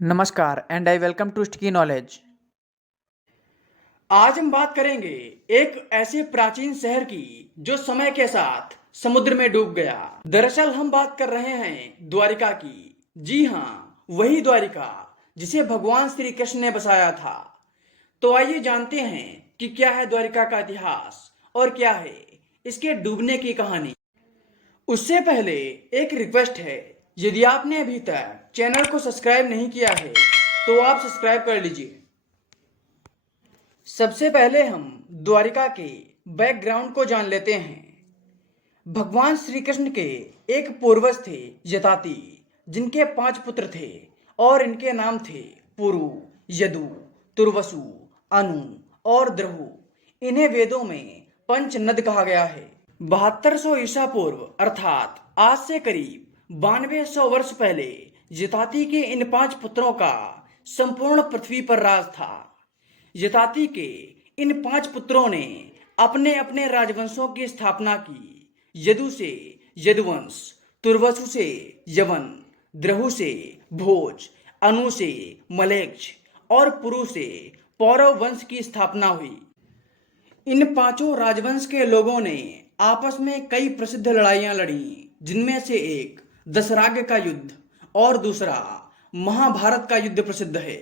नमस्कार and I welcome to Sticky Knowledge. आज हम बात करेंगे एक ऐसे प्राचीन शहर की जो समय के साथ समुद्र में डूब गया। दरअसल हम बात कर रहे हैं द्वारिका की। जी हाँ, वही द्वारिका जिसे भगवान श्री कृष्ण ने बसाया था। तो आइए जानते हैं कि क्या है द्वारिका का इतिहास और क्या है इसके डूबने की कहानी। उससे पहले एक रिक्वेस्ट है, यदि आपने अभी तक चैनल को सब्सक्राइब नहीं किया है तो आप सब्सक्राइब कर लीजिए। सबसे पहले हम द्वारिका के बैकग्राउंड को जान लेते हैं। भगवान श्री कृष्ण के एक पूर्वज थे यताति, जिनके 5 पुत्र थे और इनके नाम थे पुरु, यदु, तुर्वसु, अनु और द्रहु। इन्हें वेदों में पंच नद कहा गया है। 7200 ईसा पूर्व अर्थात आज से करीब 9200 वर्ष पहले यताति के इन 5 पुत्रों का संपूर्ण पृथ्वी पर राज था। यताति के इन 5 पुत्रों ने अपने अपने राजवंशों की स्थापना की। यदु से यदुवंश, तुर्वसु से यवन, द्रहु से भोज, अनु से मलेच्छ और पुरु से पौरव वंश की स्थापना हुई। इन 5 राजवंश के लोगों ने आपस में कई प्रसिद्ध लड़ाइयां लड़ी, जिनमें से एक दशराग्य का युद्ध और दूसरा महाभारत का युद्ध प्रसिद्ध है।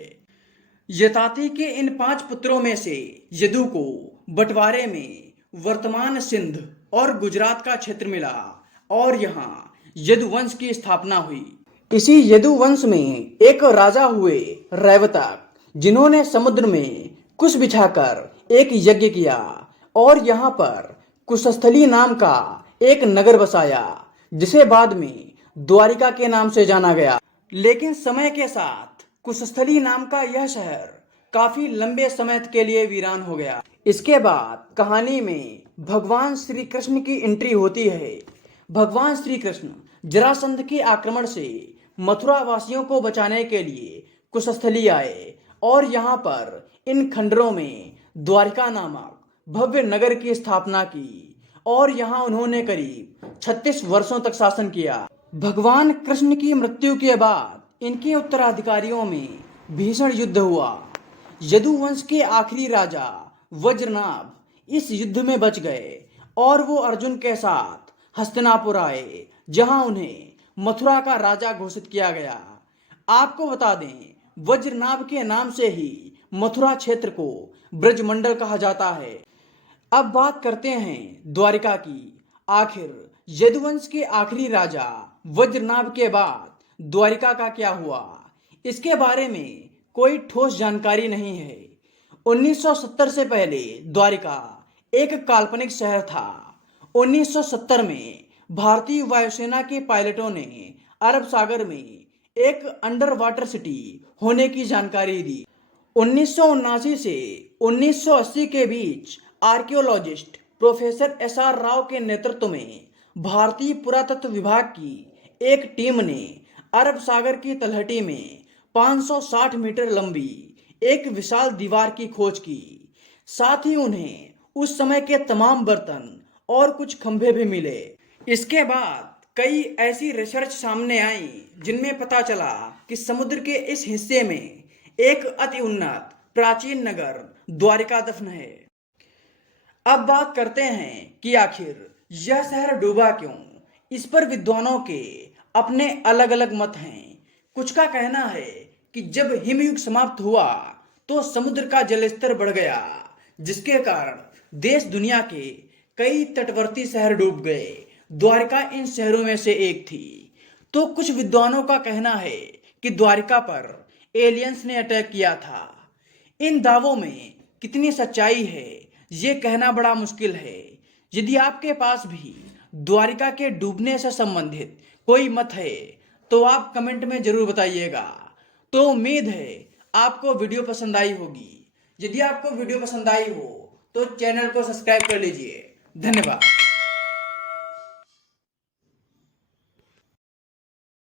यताति के इन 5 पुत्रों में से यदु को बंटवारे में वर्तमान सिंध और गुजरात का क्षेत्र मिला और यहाँ यदुवंश की स्थापना हुई। इसी यदुवंश में एक राजा हुए रैवतक, जिन्होंने समुद्र में कुश बिछाकर एक यज्ञ किया और यहाँ पर कुशस्थली नाम का एक नगर बसाया, जिसे बाद में द्वारिका के नाम से जाना गया। लेकिन समय के साथ कुशस्थली नाम का यह शहर काफी लंबे समय के लिए वीरान हो गया। इसके बाद कहानी में भगवान श्री कृष्ण की एंट्री होती है। भगवान श्री कृष्ण जरासंध के आक्रमण से मथुरा वासियों को बचाने के लिए कुशस्थली आए और यहाँ पर इन खंडरों में द्वारिका नामक भव्य नगर की स्थापना की और यहाँ उन्होंने करीब 36 वर्षों तक शासन किया। भगवान कृष्ण की मृत्यु के बाद इनके उत्तराधिकारियों में भीषण युद्ध हुआ। यदुवंश के आखिरी राजा वज्रनाभ इस युद्ध में बच गए और वो अर्जुन के साथ हस्तिनापुर आए, जहां उन्हें मथुरा का राजा घोषित किया गया। आपको बता दें, वज्रनाभ के नाम से ही मथुरा क्षेत्र को ब्रजमंडल कहा जाता है। अब बात करते हैं द्वारिका की। आखिर यदुवंश के आखिरी राजा वज्रनाभ के बाद द्वारिका का क्या हुआ, इसके बारे में कोई ठोस जानकारी नहीं है। 1970 से पहले द्वारिका एक काल्पनिक शहर था। 1970 में भारतीय वायुसेना के पायलटों ने अरब सागर में एक अंडर वाटर सिटी होने की जानकारी दी। 1979 से 1980 के बीच आर्कियोलॉजिस्ट प्रोफेसर एस.आर. राव के नेतृत्व में भारतीय पुरातत्व विभाग की एक टीम ने अरब सागर की तलहटी में 560 मीटर लंबी एक विशाल दीवार की खोज की। साथ ही उन्हें उस समय के तमाम बर्तन और कुछ खंभे भी मिले। इसके बाद कई ऐसी रिसर्च सामने आई जिनमें पता चला कि समुद्र के इस हिस्से में एक अति उन्नत प्राचीन नगर द्वारिका दफन है। अब बात करते हैं कि आखिर यह शहर डूबा क्यों। इस पर विद्वानों के अपने अलग अलग मत हैं। कुछ का कहना है कि जब हिमयुग समाप्त हुआ तो समुद्र का जलस्तर बढ़ गया, जिसके कारण देश दुनिया के कई तटवर्ती शहर डूब गए। द्वारिका इन शहरों में से एक थी। तो कुछ विद्वानों का कहना है कि द्वारिका पर एलियंस ने अटैक किया था। इन दावों में कितनी सच्चाई है ये कहना बड़ा मुश्किल है। यदि आपके पास भी द्वारिका के डूबने से संबंधित कोई मत है तो आप कमेंट में जरूर बताइएगा। तो उम्मीद है आपको वीडियो पसंद आई होगी। यदि आपको वीडियो पसंद आई हो तो चैनल को सब्सक्राइब कर लीजिए। धन्यवाद।